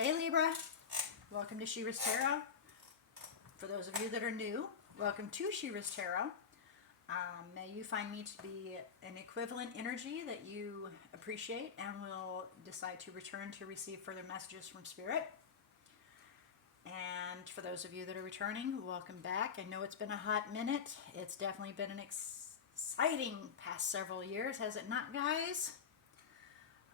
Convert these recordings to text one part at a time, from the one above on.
Hey Libra, welcome to She-ruhz Tarot. For those of you that are new, welcome to She-ruhz Tarot. May you find me to be an equivalent energy that you appreciate and will decide to return to receive further messages from Spirit. And for those of you that are returning, welcome back. I know it's been a hot minute. It's definitely been an exciting past several years, has it not, guys?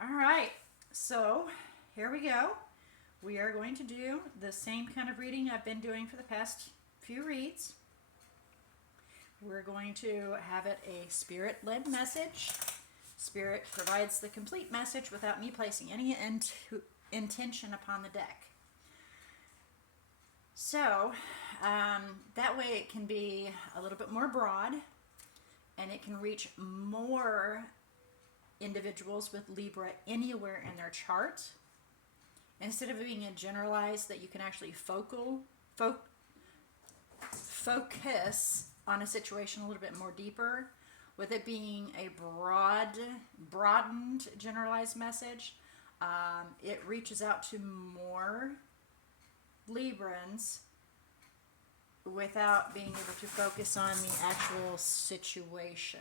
All right, so here we go. We are going to do the same kind of reading I've been doing for the past few reads. We're going to have it a spirit-led message. Spirit provides the complete message without me placing any intention upon the deck. So that way it can be a little bit more broad and it can reach more individuals with Libra anywhere in their chart. Instead of being a generalized that you can actually focus on a situation a little bit more deeper, with it being a broadened generalized message, it reaches out to more Librans without being able to focus on the actual situation.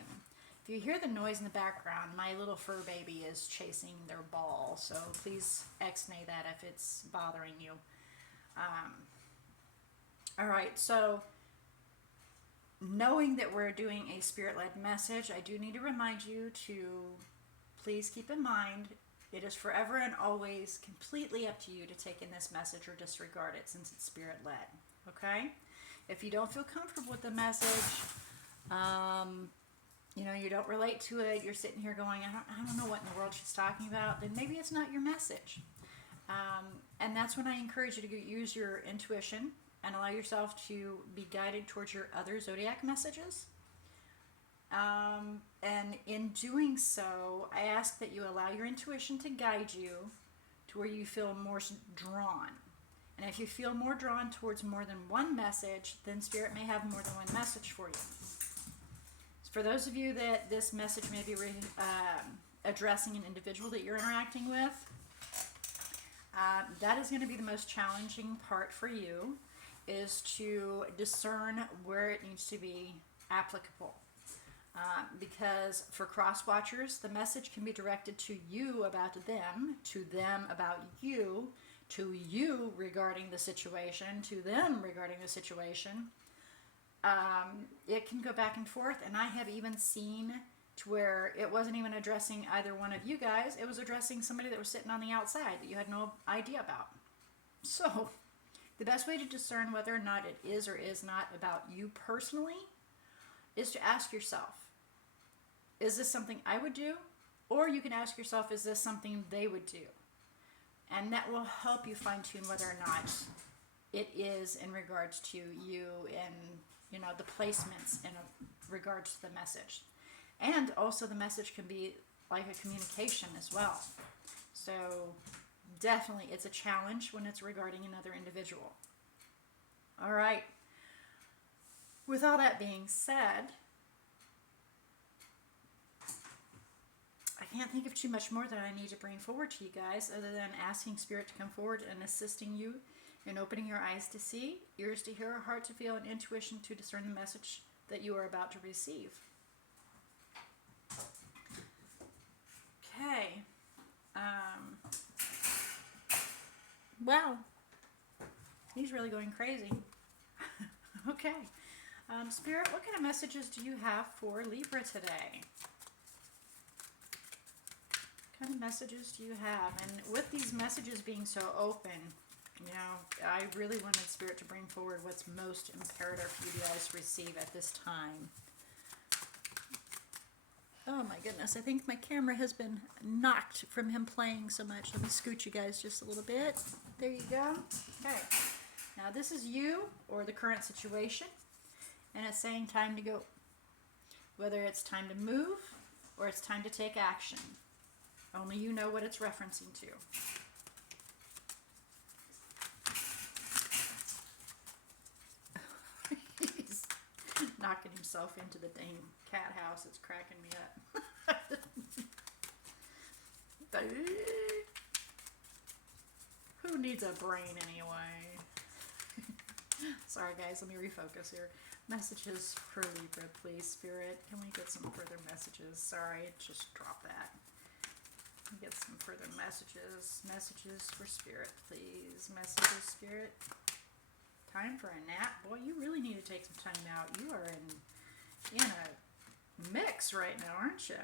If you hear the noise in the background, my little fur baby is chasing their ball, so please ex-nay that if it's bothering you. All right, so knowing that we're doing a spirit-led message, I do need to remind you to please keep in mind it is forever and always completely up to you to take in this message or disregard it since it's spirit-led, okay? If you don't feel comfortable with the message, you know, you don't relate to it, you're sitting here going, I don't know what in the world she's talking about, then maybe it's not your message. And that's when I encourage you to use your intuition and allow yourself to be guided towards your other zodiac messages. And in doing so, I ask that you allow your intuition to guide you to where you feel more drawn. And if you feel more drawn towards more than one message, then Spirit may have more than one message for you. For those of you that this message may be addressing an individual that you're interacting with, that is going to be the most challenging part for you, is to discern where it needs to be applicable. Because for cross-watchers, the message can be directed to you about them, to them about you, to you regarding the situation, to them regarding the situation. It can go back and forth, and I have even seen to where it wasn't even addressing either one of you guys, it was addressing somebody that was sitting on the outside that you had no idea about. So the best way to discern whether or not it is or is not about you personally is to ask yourself, is this something I would do? Or you can ask yourself, is this something they would do? And that will help you fine-tune whether or not it is in regards to you and, you know, the placements in regards to the message. And also the message can be like a communication as well. So definitely it's a challenge when it's regarding another individual. All right. With all that being said, I can't think of too much more that I need to bring forward to you guys other than asking Spirit to come forward and assisting you in opening your eyes to see, ears to hear, heart to feel, and intuition to discern the message that you are about to receive. Okay. Wow. He's really going crazy. Okay. Spirit, what kind of messages do you have for Libra today? What kind of messages do you have? And with these messages being so open, you know, I really wanted Spirit to bring forward what's most imperative for you guys to receive at this time. Oh my goodness, I think my camera has been knocked from him playing so much. Let me scoot you guys just a little bit. There you go. Okay. Now this is you or the current situation, and it's saying time to go. Whether it's time to move or it's time to take action. Only you know what it's referencing to. He's knocking himself into the dang cat house. It's cracking me up. Who needs a brain anyway? Sorry guys, let me refocus here. Messages for Libra, please, Spirit. Can we get some further messages? Sorry, just drop that. Get some further messages. Messages for Spirit, please. Messages, Spirit. Time for a nap. Boy, you really need to take some time out. You are in a mix right now, aren't you?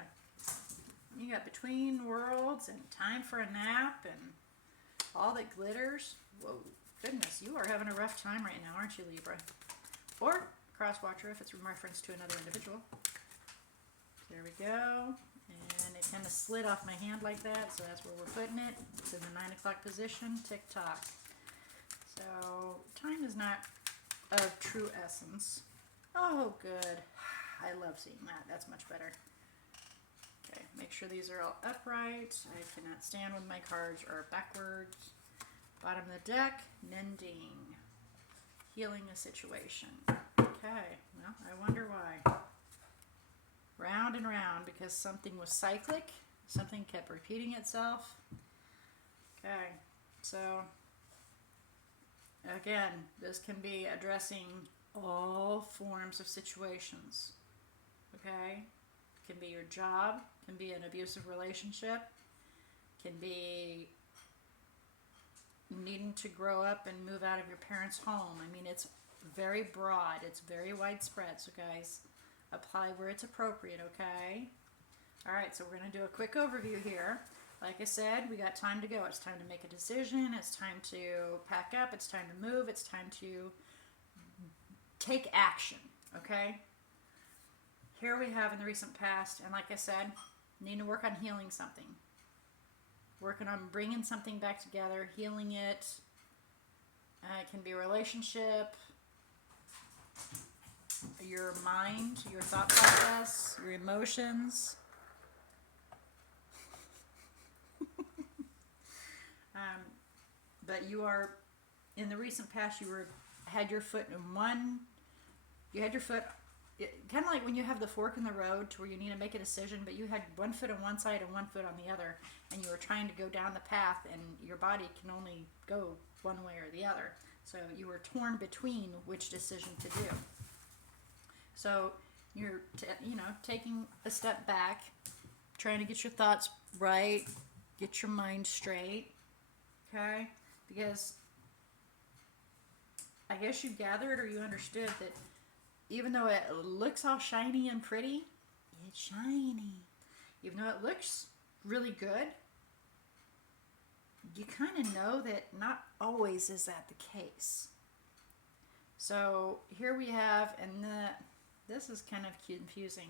You got between worlds and time for a nap and all that glitters. Whoa, goodness, you are having a rough time right now, aren't you, Libra? Or cross-watcher if it's in reference to another individual. There we go. And it kind of slid off my hand like that, so that's where we're putting it. It's in the 9 o'clock position, tick-tock. So time is not of true essence. Oh, good. I love seeing that. That's much better. Okay, make sure these are all upright. I cannot stand when my cards are backwards. Bottom of the deck, mending. Healing a situation. Okay, well, I wonder why. Round and round, because something was cyclic. Something kept repeating itself. Okay, so again, this can be addressing all forms of situations. Okay? Can be your job, can be an abusive relationship, can be needing to grow up and move out of your parents' home. I mean, it's very broad, it's very widespread, so guys, apply where it's appropriate, okay? Alright, so we're going to do a quick overview here. Like I said, we got time to go. It's time to make a decision, it's time to pack up, it's time to move, it's time to take action, okay? Here we have in the recent past, and like I said, need to work on healing something. Working on bringing something back together, healing it. It can be a relationship, your mind, your thought process, your emotions. But you are, in the recent past, had your foot in one, you had your foot, kind of like when you have the fork in the road to where you need to make a decision, but you had one foot on one side and one foot on the other, and you were trying to go down the path, and your body can only go one way or the other. So you were torn between which decision to do. So you're, taking a step back, trying to get your thoughts right, get your mind straight, okay? Because I guess you gathered or you understood that even though it looks all shiny and pretty, it's shiny. Even though it looks really good, you kind of know that not always is that the case. So here we have, and this is kind of confusing,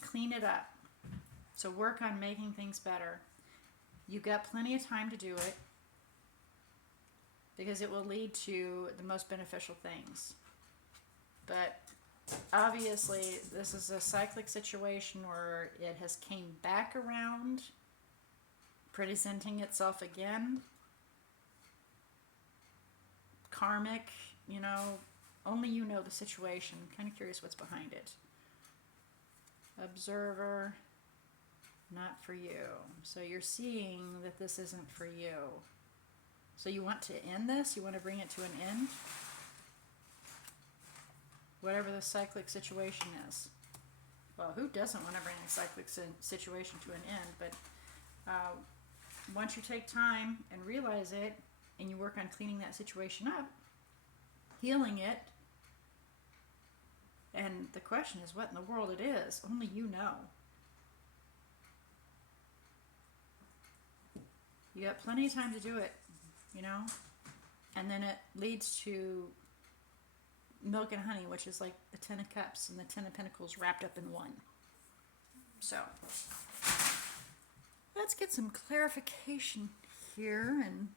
clean it up. So work on making things better. You've got plenty of time to do it because it will lead to the most beneficial things. But obviously this is a cyclic situation where it has came back around, presenting itself again. Karmic, only you know the situation. I'm kind of curious what's behind it. Observer, not for you. So you're seeing that this isn't for you. So you want to end this? You want to bring it to an end? Whatever the cyclic situation is. Well, who doesn't want to bring a cyclic situation to an end? But once you take time and realize it, and you work on cleaning that situation up, healing it, and the question is what in the world it is. Only you know. You got plenty of time to do it, and then it leads to milk and honey, which is like the 10 of cups and the 10 of pentacles wrapped up in one. So let's get some clarification here. And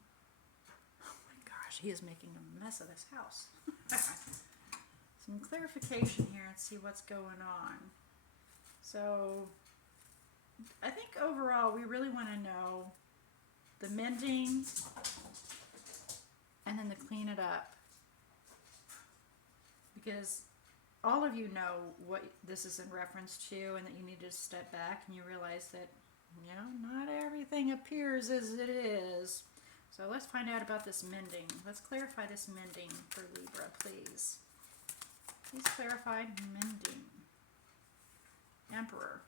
oh my gosh, he is making a mess of this house. Some clarification here and see what's going on. So I think overall we really want to know the mending and then the clean it up. Because all of you know what this is in reference to, and that you need to step back and you realize that, not everything appears as it is. So let's find out about this mending. Let's clarify this mending for Libra, please. Please clarify mending. Emperor.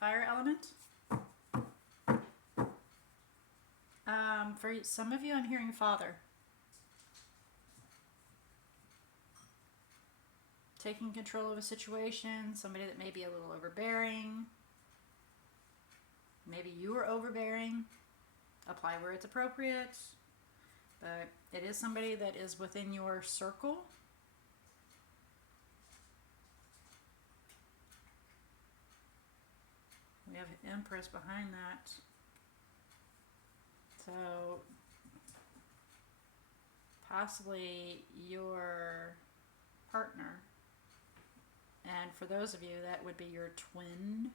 Fire element. For some of you, I'm hearing father. Taking control of a situation, somebody that may be a little overbearing. Maybe you are overbearing. Apply where it's appropriate. But it is somebody that is within your circle. We have Empress behind that. So possibly your partner. And for those of you, that would be your twin.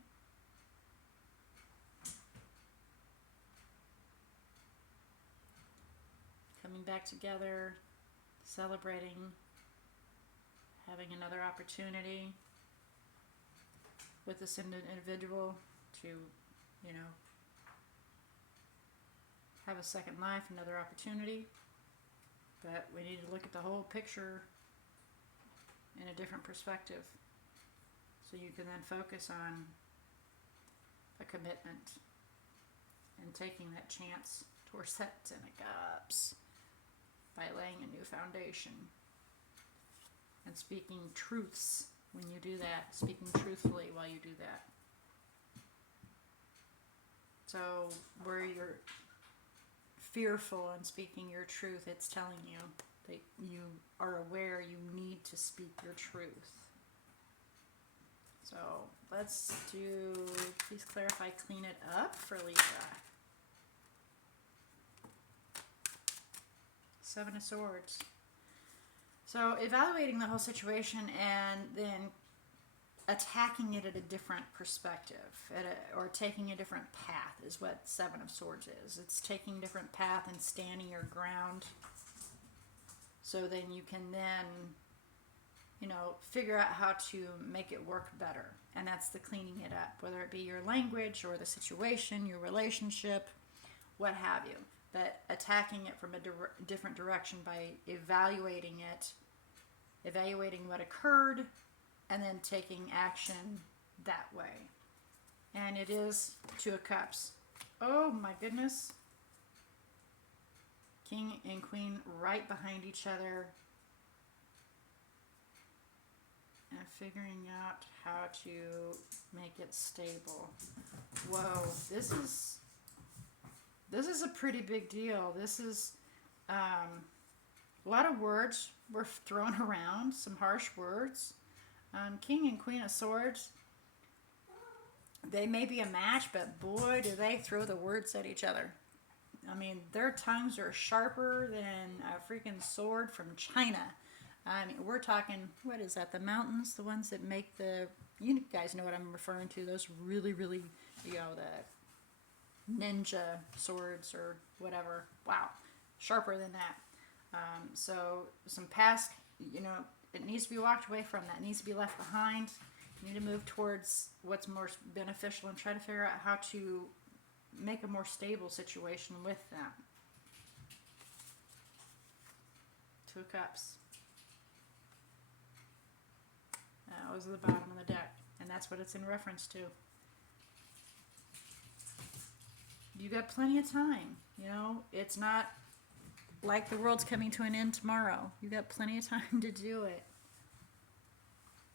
Coming back together, celebrating, having another opportunity with this individual to, you know, have a second life, another opportunity. But we need to look at the whole picture in a different perspective. So you can then focus on a commitment and taking that chance towards that Ten of Cups by laying a new foundation and speaking truths when you do that, speaking truthfully while you do that. So where you're fearful and speaking your truth, it's telling you that you are aware you need to speak your truth. So let's do, please clarify, clean it up for Libra. Seven of Swords. So evaluating the whole situation and then attacking it at a different perspective, or taking a different path is what Seven of Swords is. It's taking a different path and standing your ground. So then you can then, you know, figure out how to make it work better. And that's the cleaning it up, whether it be your language or the situation, your relationship, what have you. But attacking it from a different direction by evaluating it, evaluating what occurred, and then taking action that way. And it is Two of Cups. Oh my goodness. King and Queen right behind each other. And figuring out how to make it stable. Whoa, this is a pretty big deal. This is a lot of words were thrown around, some harsh words. King and Queen of Swords, they may be a match, but boy, do they throw the words at each other. I mean, their tongues are sharper than a freaking sword from China. I mean, we're talking, what is that, the mountains, the ones that make the, you guys know what I'm referring to, those really, really, you know, the ninja swords or whatever. Wow, sharper than that. So some past, you know, it needs to be walked away from. That needs to be left behind. You need to move towards what's more beneficial and try to figure out how to make a more stable situation with them. Two of Cups. That was the bottom of the deck, and that's what it's in reference to. You got plenty of time. You know, it's not like the world's coming to an end tomorrow. You got plenty of time to do it.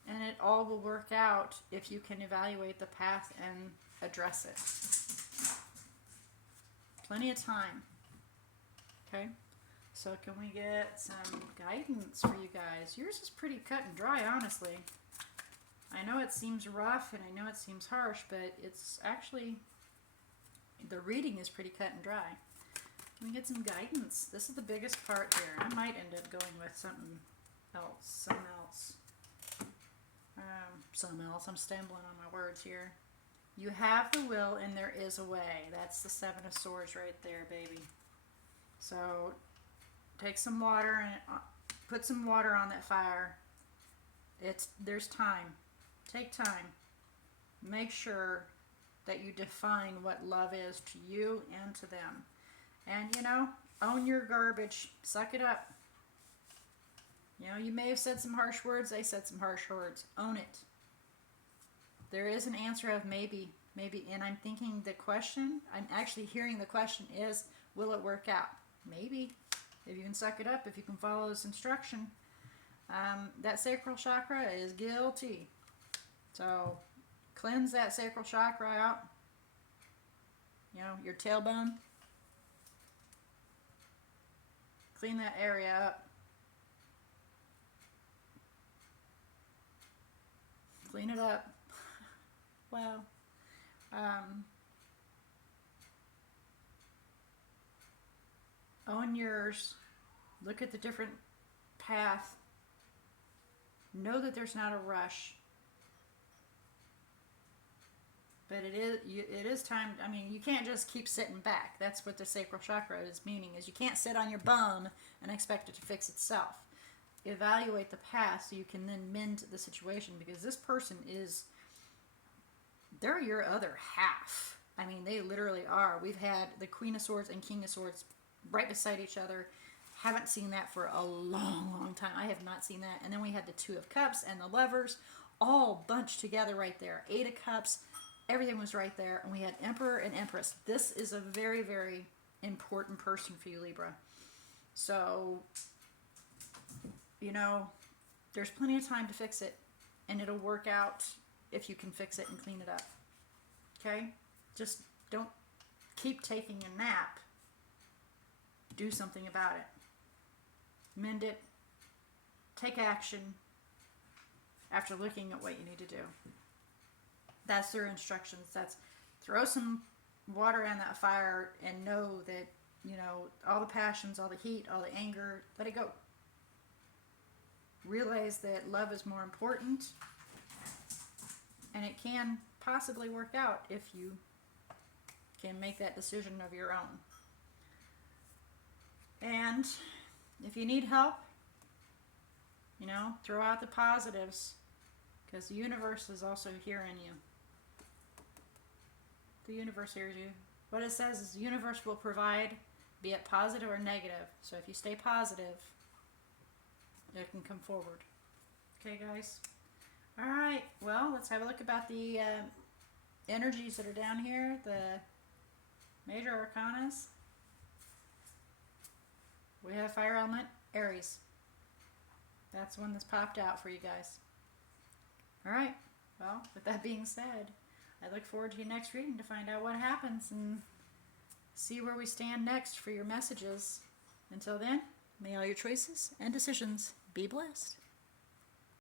And it all will work out if you can evaluate the path and address it. Plenty of time. Okay? So can we get some guidance for you guys? Yours is pretty cut and dry, honestly. I know it seems rough and I know it seems harsh, but it's actually, the reading is pretty cut and dry. Can we get some guidance? This is the biggest part here. I might end up going with something else. I'm stumbling on my words here. You have the will and there is a way. That's the Seven of Swords right there, baby. So take some water and put some water on that fire. There's time. Take time. Make sure that you define what love is to you and to them. And, own your garbage. Suck it up. You may have said some harsh words. They said some harsh words. Own it. There is an answer of maybe. And I'm thinking I'm actually hearing the question is, will it work out? Maybe. If you can suck it up, if you can follow this instruction. That sacral chakra is guilty. So cleanse that sacral chakra out. Your tailbone. Clean that area up. Clean it up. Wow. Own yours. Look at the different path. Know that there's not a rush. But it is time. I mean, you can't just keep sitting back. That's what the sacral chakra is meaning, is you can't sit on your bum and expect it to fix itself. Evaluate the past so you can then mend the situation, because this person they're your other half. I mean, they literally are. We've had the Queen of Swords and King of Swords right beside each other. Haven't seen that for a long, long time. I have not seen that. And then we had the Two of Cups and the Lovers all bunched together right there. Eight of Cups. Everything was right there. And we had Emperor and Empress. This is a very, very important person for you, Libra. So, there's plenty of time to fix it. And it'll work out if you can fix it and clean it up. Okay? Just don't keep taking a nap. Do something about it. Mend it. Take action after looking at what you need to do. That's their instructions. That's throw some water on that fire and know that, all the passions, all the heat, all the anger, let it go. Realize that love is more important, and it can possibly work out if you can make that decision of your own. And if you need help, throw out the positives, because the universe is also hearing you. The universe hears you. What it says is the universe will provide, be it positive or negative. So if you stay positive, it can come forward. Okay, guys? All right. Well, let's have a look about the energies that are down here. The major arcanas. We have fire element, Aries. That's one that's popped out for you guys. All right. Well, with that being said, I look forward to your next reading to find out what happens and see where we stand next for your messages. Until then, may all your choices and decisions be blessed.